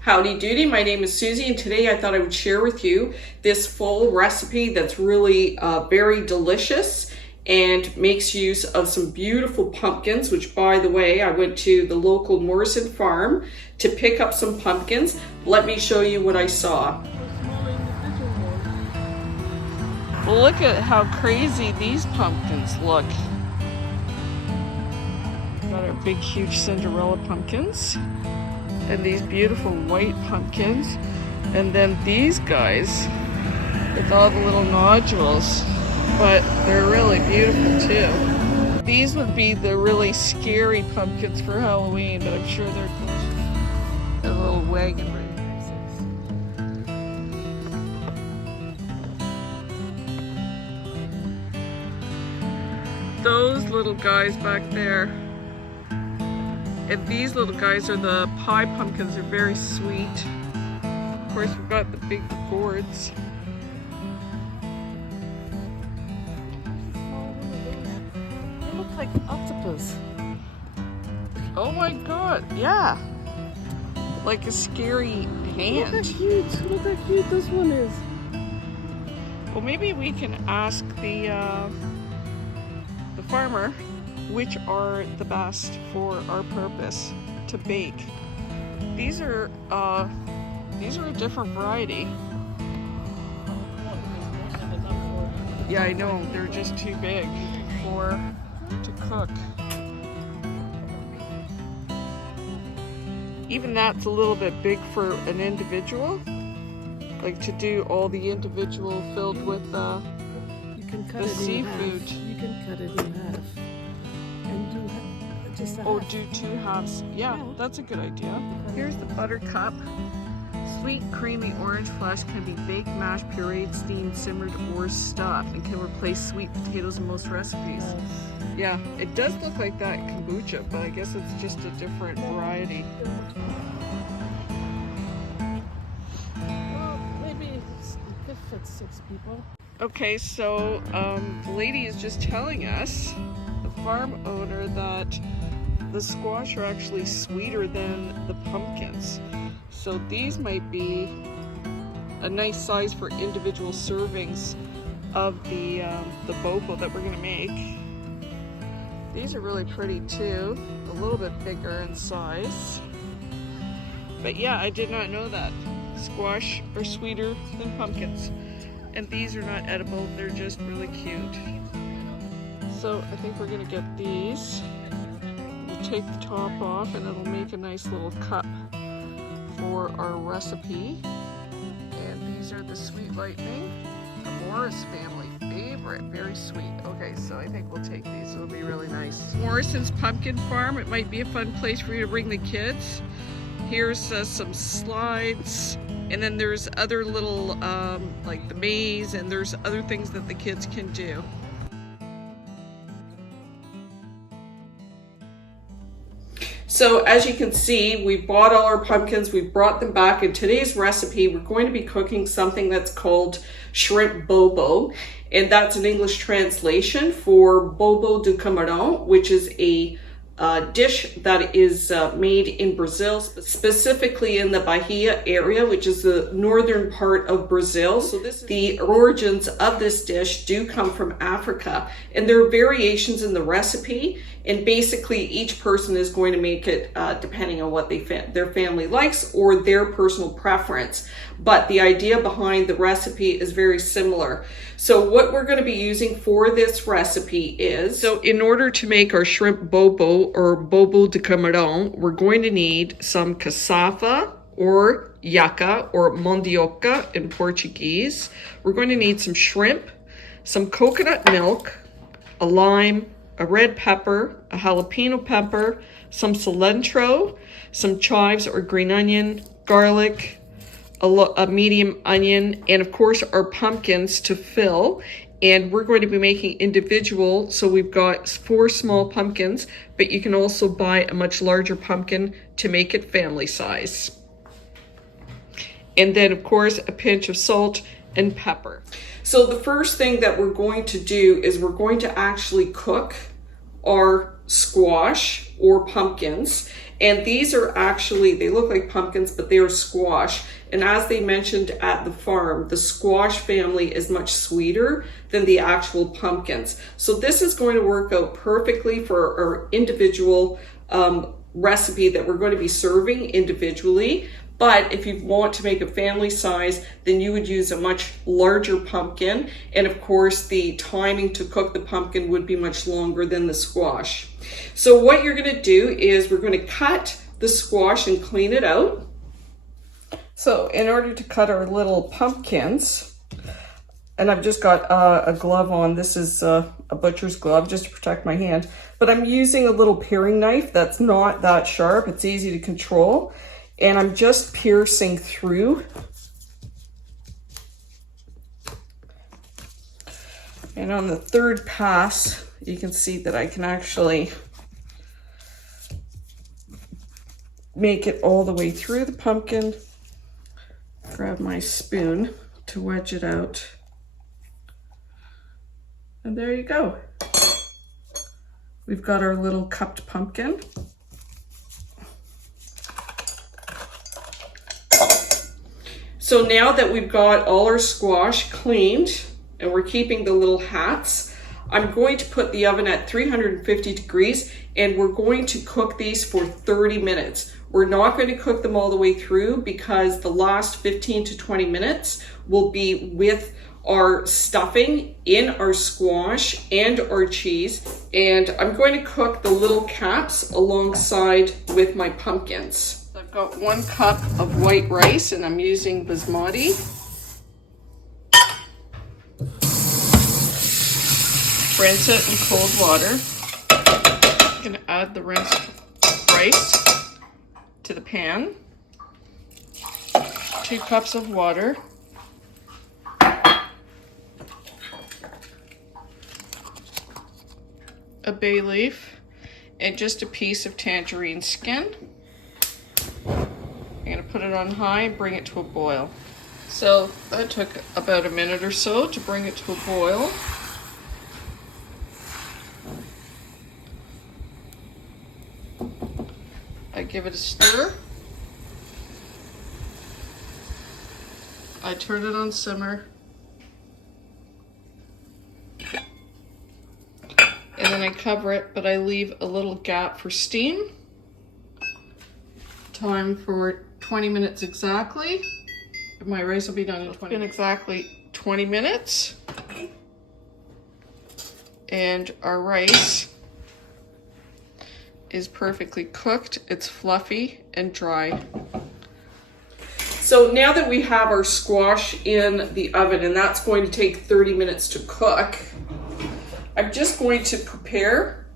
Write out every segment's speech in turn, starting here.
Howdy doody, my name is Susie, and today I thought I would share with you this full recipe that's really very delicious and makes use of some beautiful pumpkins, which, by the way, I went to the local Morrison farm to pick up some pumpkins. Let me show you what I saw. Well, look at how crazy these pumpkins look. Got our big, huge Cinderella pumpkins. And these beautiful white pumpkins, and then these guys with all the little nodules, but they're really beautiful too. These would be the really scary pumpkins for Halloween, but I'm sure they're a little wagon. Those little guys back there. And these little guys are the pie pumpkins. They're very sweet. Of course, we've got the big gourds. They look like octopus. Oh my god, yeah. Like a scary hand. Look how cute. Look how cute this one is. Well, maybe we can ask the farmer which are the best for our purpose to bake. These are a different variety. Yeah, I know, they're just too big to cook. Even that's a little bit big for an individual. Like to do all the individual filled with you can cut the it seafood. In half. You can cut it in half. And do just a half. Do two halves. Yeah, that's a good idea. Here's the buttercup. Sweet, creamy orange flesh can be baked, mashed, pureed, steamed, simmered, or stuffed, and can replace sweet potatoes in most recipes. Yeah, it does look like that kombucha, but I guess it's just a different variety. Well, maybe it fits 6 people. Okay, so the lady is just telling us, the farm owner, that the squash are actually sweeter than the pumpkins. So these might be a nice size for individual servings of the bobo that we're gonna make. These are really pretty too, a little bit bigger in size. But yeah, I did not know that. Squash are sweeter than pumpkins. And these are not edible, they're just really cute. So I think we're gonna get these. We'll take the top off and it'll make a nice little cup for our recipe. And these are the Sweet Lightning, the Morris family favorite, very sweet. Okay, so I think we'll take these, it'll be really nice. Morrison's Pumpkin Farm, it might be a fun place for you to bring the kids. Here's some slides. And then there's other little, like the maze, and there's other things that the kids can do. So as you can see, we bought all our pumpkins, we brought them back. In today's recipe, we're going to be cooking something that's called Shrimp Bobo. And that's an English translation for Bobo do Camarão, which is a dish that is made in Brazil, specifically in the Bahia area, which is the northern part of Brazil. So the origins of this dish do come from Africa, and there are variations in the recipe, and basically each person is going to make it depending on what their family likes or their personal preference. But the idea behind the recipe is very similar. So what we're going to be using for this recipe is, so in order to make our shrimp bobo or bobo de camarão, we're going to need some cassava or yaca or mandioca in Portuguese. We're going to need some shrimp, some coconut milk, a lime, a red pepper, a jalapeno pepper, some cilantro, some chives or green onion, garlic, a medium onion, and of course our pumpkins to fill. And we're going to be making individual, so we've got 4 small pumpkins, but you can also buy a much larger pumpkin to make it family size. And then of course a pinch of salt and pepper. So the first thing that we're going to do is we're going to actually cook our squash or pumpkins. And these are actually, they look like pumpkins, but they are squash. And as they mentioned at the farm, the squash family is much sweeter than the actual pumpkins. So this is going to work out perfectly for our individual recipe that we're going to be serving individually. But if you want to make a family size, then you would use a much larger pumpkin. And of course, the timing to cook the pumpkin would be much longer than the squash. So what you're going to do is we're going to cut the squash and clean it out. So in order to cut our little pumpkins, and I've just got a glove on. This is a butcher's glove just to protect my hand. But I'm using a little paring knife that's not that sharp. It's easy to control. And I'm just piercing through. And on the third pass, you can see that I can actually make it all the way through the pumpkin. Grab my spoon to wedge it out. And there you go. We've got our little cupped pumpkin. So now that we've got all our squash cleaned and we're keeping the little hats, I'm going to put the oven at 350 degrees and we're going to cook these for 30 minutes. We're not going to cook them all the way through because the last 15 to 20 minutes will be with our stuffing in our squash and our cheese. And I'm going to cook the little caps alongside with my pumpkins. I've got 1 cup of white rice and I'm using basmati. Rinse it in cold water. I'm going to add the rinsed rice to the pan. 2 cups of water. A bay leaf and just a piece of tangerine skin. I'm going to put it on high and bring it to a boil. So that took about a minute or so to bring it to a boil. I give it a stir. I turn it on simmer. And then I cover it, but I leave a little gap for steam. Time for 20 minutes exactly. My rice will be done in 20 minutes. Exactly 20 minutes. And our rice is perfectly cooked. It's fluffy and dry. So now that we have our squash in the oven, and that's going to take 30 minutes to cook, I'm just going to prepare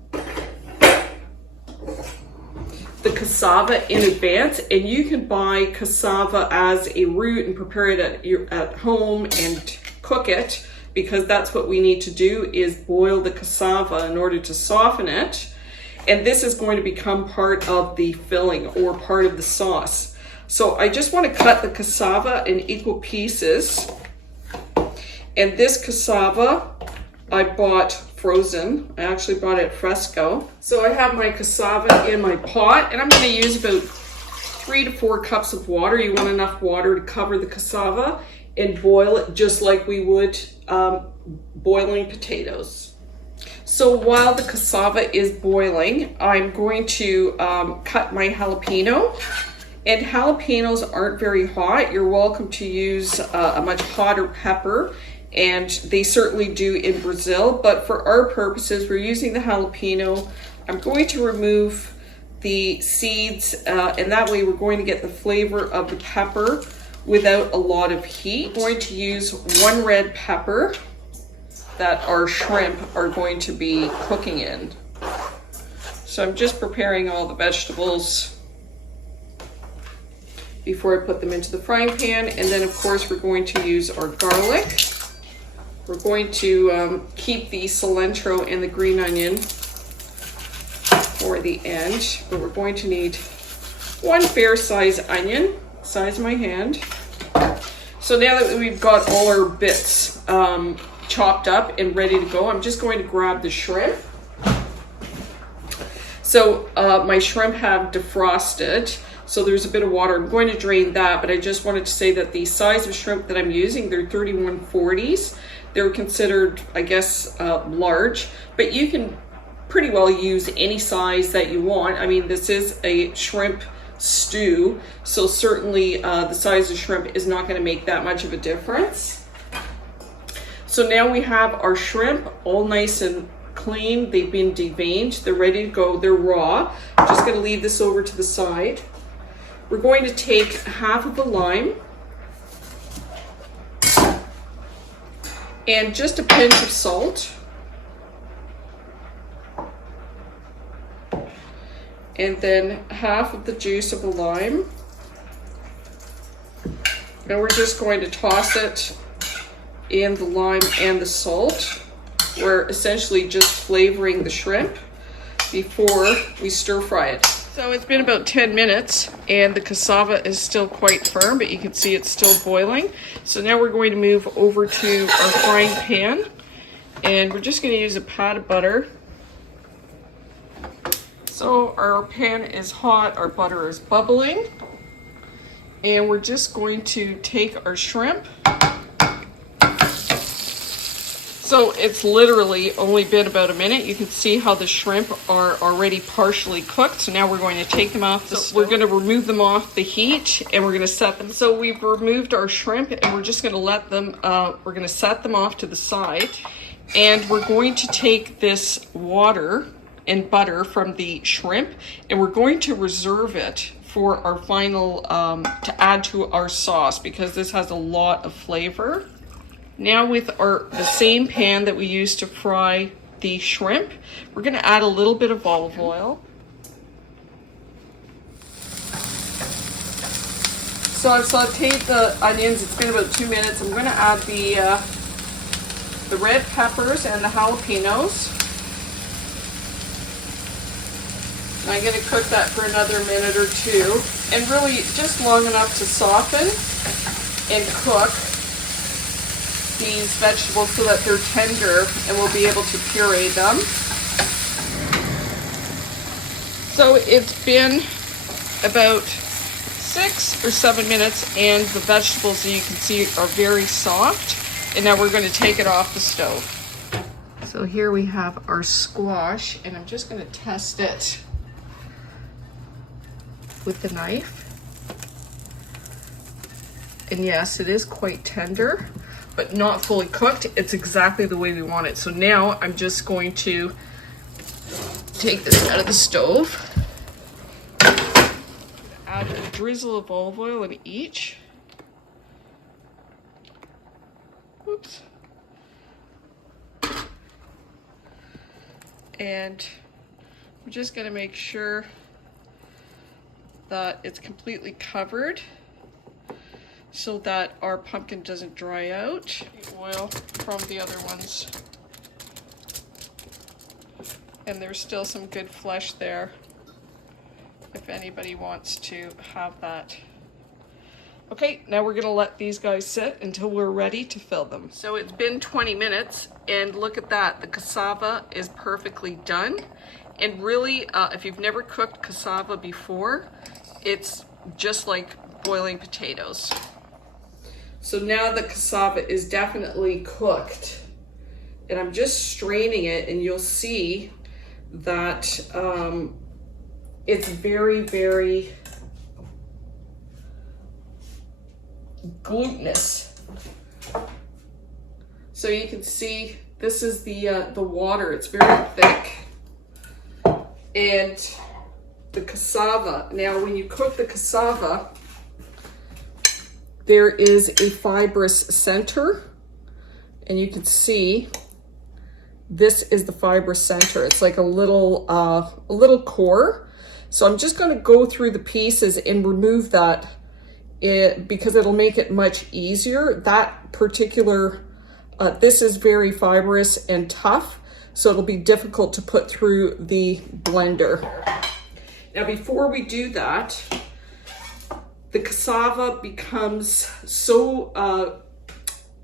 the cassava in advance, and you can buy cassava as a root and prepare it at home and cook it, because that's what we need to do, is boil the cassava in order to soften it. And this is going to become part of the filling or part of the sauce. So I just want to cut the cassava in equal pieces. And this cassava I bought frozen. I actually bought it fresco. So I have my cassava in my pot, and I'm going to use about 3 to 4 cups of water. You want enough water to cover the cassava and boil it just like we would boiling potatoes. So while the cassava is boiling, I'm going to cut my jalapeno. And jalapenos aren't very hot. You're welcome to use a much hotter pepper, and they certainly do in Brazil, but for our purposes, we're using the jalapeno. I'm going to remove the seeds, and that way we're going to get the flavor of the pepper without a lot of heat. We're going to use 1 red pepper that our shrimp are going to be cooking in. So I'm just preparing all the vegetables before I put them into the frying pan. And then of course we're going to use our garlic. We're going to keep the cilantro and the green onion for the end, but we're going to need 1 fair size onion, size of my hand. So So now that we've got all our bits chopped up and ready to go, I'm just going to grab the shrimp. So my shrimp have defrosted, so there's a bit of water. I'm going to drain that, but I just wanted to say that the size of shrimp that I'm using, they're 3140s. They're considered, I guess, large, but you can pretty well use any size that you want. I mean, this is a shrimp stew, so certainly the size of shrimp is not going to make that much of a difference. So now we have our shrimp all nice and clean. They've been deveined. They're ready to go. They're raw. I'm just going to leave this over to the side. We're going to take half of a lime and just a pinch of salt. And then half of the juice of a lime. And we're just going to toss it in the lime and the salt. We're essentially just flavoring the shrimp before we stir fry it. So it's been about 10 minutes and the cassava is still quite firm, but you can see it's still boiling. So now we're going to move over to our frying pan, and we're just going to use a pat of butter. So our pan is hot, our butter is bubbling, and we're just going to take our shrimp. So it's literally only been about a minute. You can see how the shrimp are already partially cooked. So now we're going to take them off the stove. We're going to remove them off the heat and we're going to set them. So we've removed our shrimp and we're just going to let them, we're going to set them off to the side. And we're going to take this water and butter from the shrimp and we're going to reserve it for our final, to add to our sauce, because this has a lot of flavor. Now with the same pan that we used to fry the shrimp, we're going to add a little bit of olive oil. So I've sauteed the onions. It's been about 2 minutes. I'm going to add the red peppers and the jalapenos. I'm going to cook that for another minute or two, and really just long enough to soften and cook these vegetables so that they're tender and we'll be able to puree them. So it's been about 6 or 7 minutes and the vegetables, as you can see, are very soft. And now we're going to take it off the stove. So here we have our squash, and I'm just going to test it with the knife. And yes, it is quite tender, but not fully cooked. It's exactly the way we want it. So now I'm just going to take this out of the stove. Add a drizzle of olive oil in each. Oops. And I'm just going to make sure that it's completely covered so that our pumpkin doesn't dry out. The oil from the other ones. And there's still some good flesh there if anybody wants to have that. Okay, now we're gonna let these guys sit until we're ready to fill them. So it's been 20 minutes and look at that, the cassava is perfectly done. And really, if you've never cooked cassava before, it's just like boiling potatoes. So now the cassava is definitely cooked, and I'm just straining it, and you'll see that it's very, very glutinous. So you can see this is the water. It's very thick, and the cassava. Now, when you cook the cassava, there is a fibrous center, and you can see this is the fibrous center. It's like a little core. So I'm just going to go through the pieces and remove that because it'll make it much easier. That particular, this is very fibrous and tough, so it'll be difficult to put through the blender. Now, before we do that, the cassava becomes so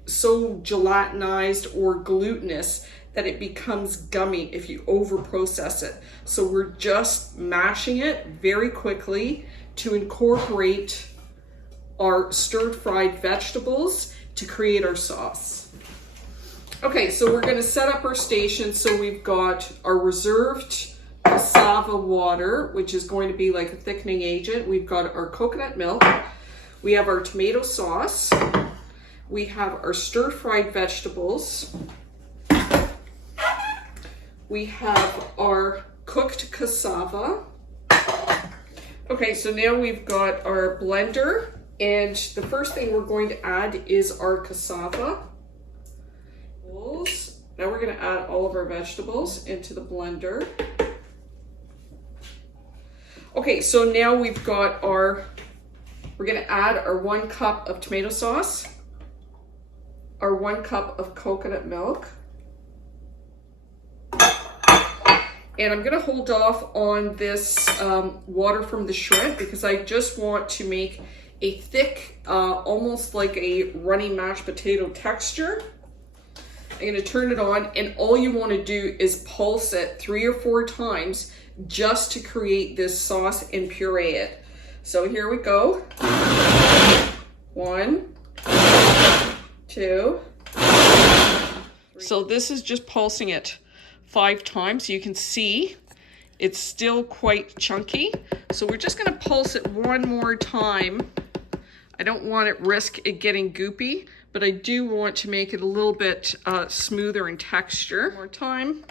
gelatinized or glutinous that it becomes gummy if you over process it. So we're just mashing it very quickly to incorporate our stir fried vegetables to create our sauce. Okay, so we're gonna set up our station. So we've got our reserved cassava water, which is going to be like a thickening agent. We've got our coconut milk. We have our tomato sauce. We have our stir fried vegetables. We have our cooked cassava. Okay, so now we've got our blender, and the first thing we're going to add is our cassava. Now we're going to add all of our vegetables into the blender. Okay, so now we've got we're going to add our 1 cup of tomato sauce, our 1 cup of coconut milk. And I'm gonna hold off on this water from the shrimp because I just want to make a thick, almost like a runny mashed potato texture. I'm gonna turn it on, and all you wanna do is pulse it 3 or 4 times just to create this sauce and puree it. So here we go. 1, 2, 3. So this is just pulsing it 5 times. You can see it's still quite chunky. So we're just gonna pulse it 1 more time. I don't want it risk it getting goopy, but I do want to make it a little bit smoother in texture. 1 more time.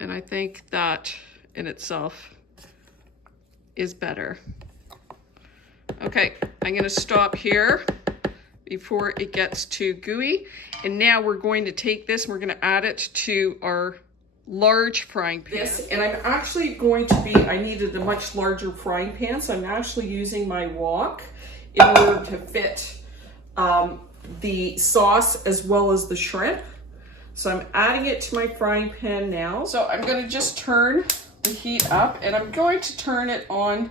And I think that in itself is better. Okay, I'm gonna stop here before it gets too gooey. And now we're going to take this and we're gonna add it to our large frying pan. And I'm actually going to I needed a much larger frying pan, so I'm actually using my wok in order to fit the sauce as well as the shrimp. So I'm adding it to my frying pan now. So I'm gonna just turn the heat up, and I'm going to turn it on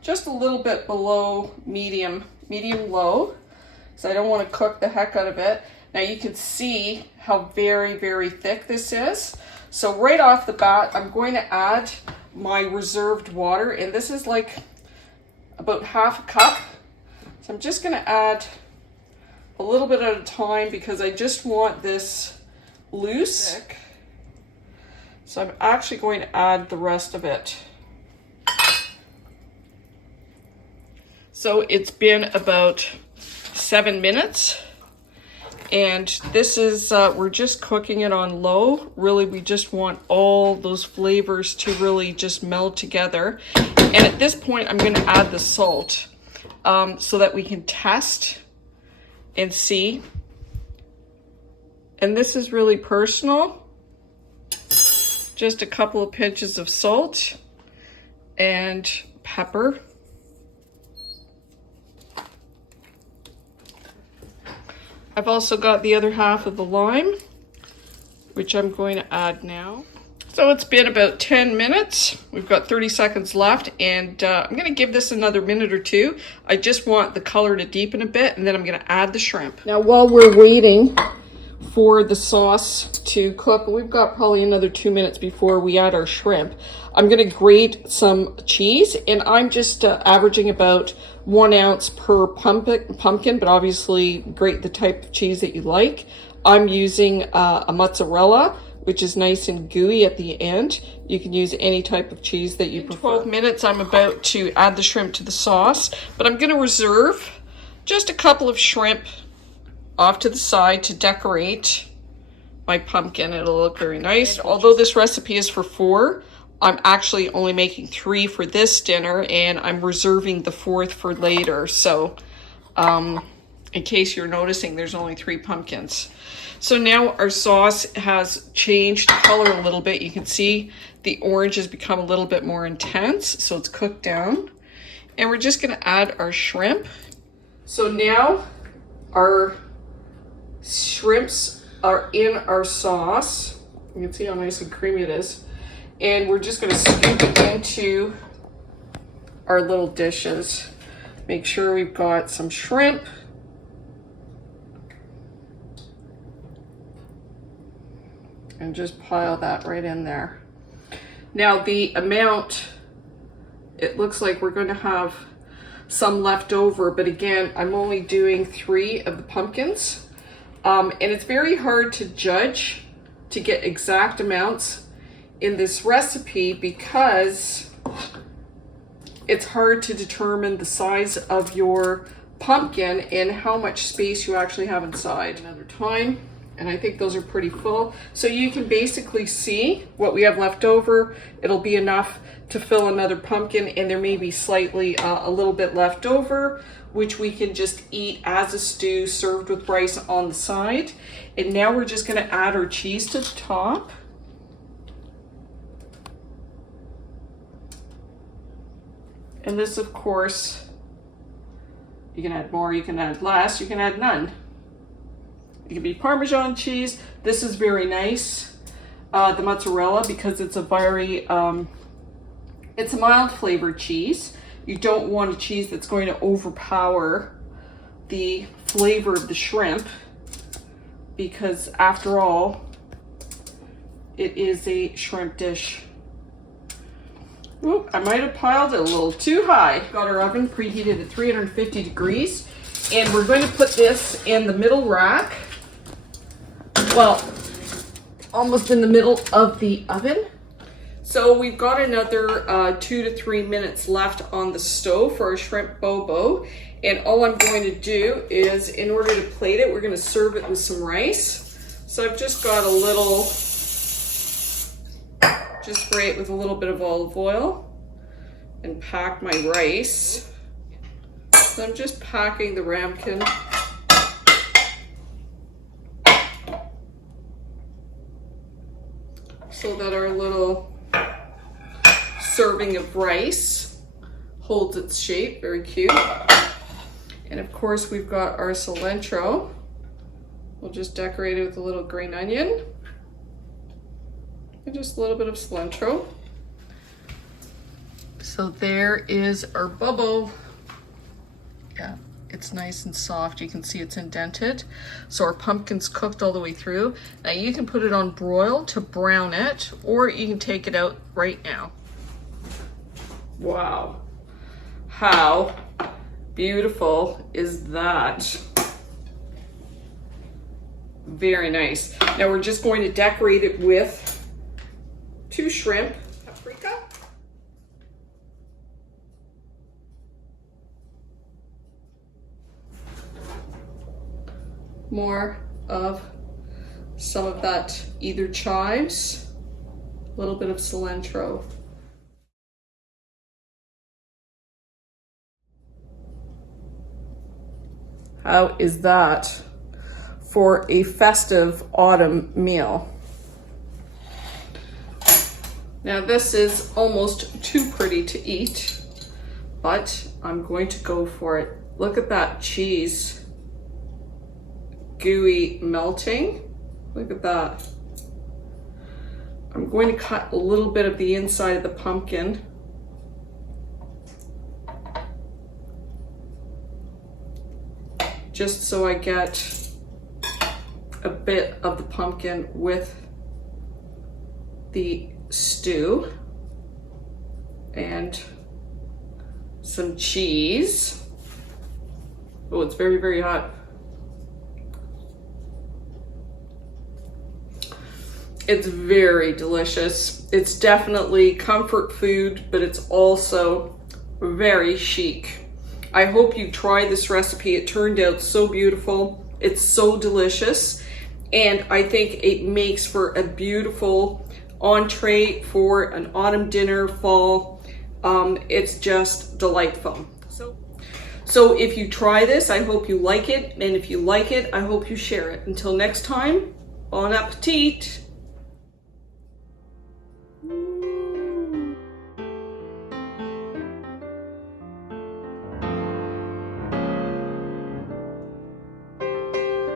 just a little bit below medium low, so I don't want to cook the heck out of it. Now you can see how very, very thick this is. So right off the bat, I'm going to add my reserved water, and this is like about ½ a cup. So I'm just going to add a little bit at a time because I just want this loose. So I'm actually going to add the rest of it. So it's been about 7 minutes, and this is, we're just cooking it on low. Really, we just want all those flavors to really just meld together. And at this point, I'm going to add the salt so that we can test and see. And this is really personal. Just a couple of pinches of salt and pepper. I've also got the other half of the lime, which I'm going to add now. So it's been about 10 minutes. We've got 30 seconds left, and I'm going to give this another minute or 2. I just want the color to deepen a bit, and then I'm going to add the shrimp. Now, while we're waiting for the sauce to cook, we've got probably another 2 minutes before we add our shrimp. I'm going to grate some cheese, and I'm just averaging about 1 ounce per pumpkin, but obviously grate the type of cheese that you like. I'm using a mozzarella, which is nice and gooey at the end. You can use any type of cheese that you prefer. 12 minutes, I'm about to add the shrimp to the sauce, but I'm gonna reserve just a couple of shrimp off to the side to decorate my pumpkin. It'll look very nice. Although this recipe is for 4, I'm actually only making 3 for this dinner, and I'm reserving the 4th for later. So in case you're noticing, there's only 3 pumpkins. So now our sauce has changed color a little bit. You can see the orange has become a little bit more intense, so it's cooked down. And we're just gonna add our shrimp. So now our shrimps are in our sauce. You can see how nice and creamy it is. And we're just gonna scoop it into our little dishes. Make sure we've got some shrimp. And just pile that right in there. Now the amount, it looks like we're going to have some left over, but again, I'm only doing 3 of the pumpkins. And it's very hard to judge, to get exact amounts in this recipe because it's hard to determine the size of your pumpkin and how much space you actually have inside. Another time. And I think those are pretty full. So you can basically see what we have left over. It'll be enough to fill another pumpkin, and there may be slightly a little bit left over, which we can just eat as a stew served with rice on the side. And now we're just gonna add our cheese to the top. And this, of course, you can add more, you can add less, you can add none. It can be Parmesan cheese. This is very nice. The mozzarella, because it's a very, it's a mild flavored cheese. You don't want a cheese that's going to overpower the flavor of the shrimp, because after all, it is a shrimp dish. Oop, I might have piled it a little too high. Got our oven preheated at 350 degrees, and we're going to put this in the middle rack. Well, almost in the middle of the oven. So we've got another 2 to 3 minutes left on the stove for our shrimp bobo. And all I'm going to do is, in order to plate it, we're going to serve it with some rice. So I've just got a little, just spray it with a little bit of olive oil and pack my rice. So I'm just packing the ramekin. So that our little serving of rice holds its shape, very cute. And of course we've got our cilantro. We'll just decorate it with a little green onion. And just a little bit of cilantro. So there is our bobo. Yeah. It's nice and soft. You can see it's indented. So our pumpkin's cooked all the way through. Now you can put it on broil to brown it, or you can take it out right now. Wow. How beautiful is that? Very nice. Now we're just going to decorate it with 2 shrimp, paprika. More of some of that either chives, a little bit of cilantro. How is that for a festive autumn meal? Now this is almost too pretty to eat, but I'm going to go for it. Look at that cheese. Gooey melting. Look at that. I'm going to cut a little bit of the inside of the pumpkin. Just so I get a bit of the pumpkin with the stew. And some cheese. Oh, it's very, very hot. It's very delicious. It's definitely comfort food, but it's also very chic. I hope you try this recipe. It turned out so beautiful. It's so delicious. And I think it makes for a beautiful entree for an autumn dinner, fall. It's just delightful. So if you try this, I hope you like it. And if you like it, I hope you share it. Until next time, bon appetit.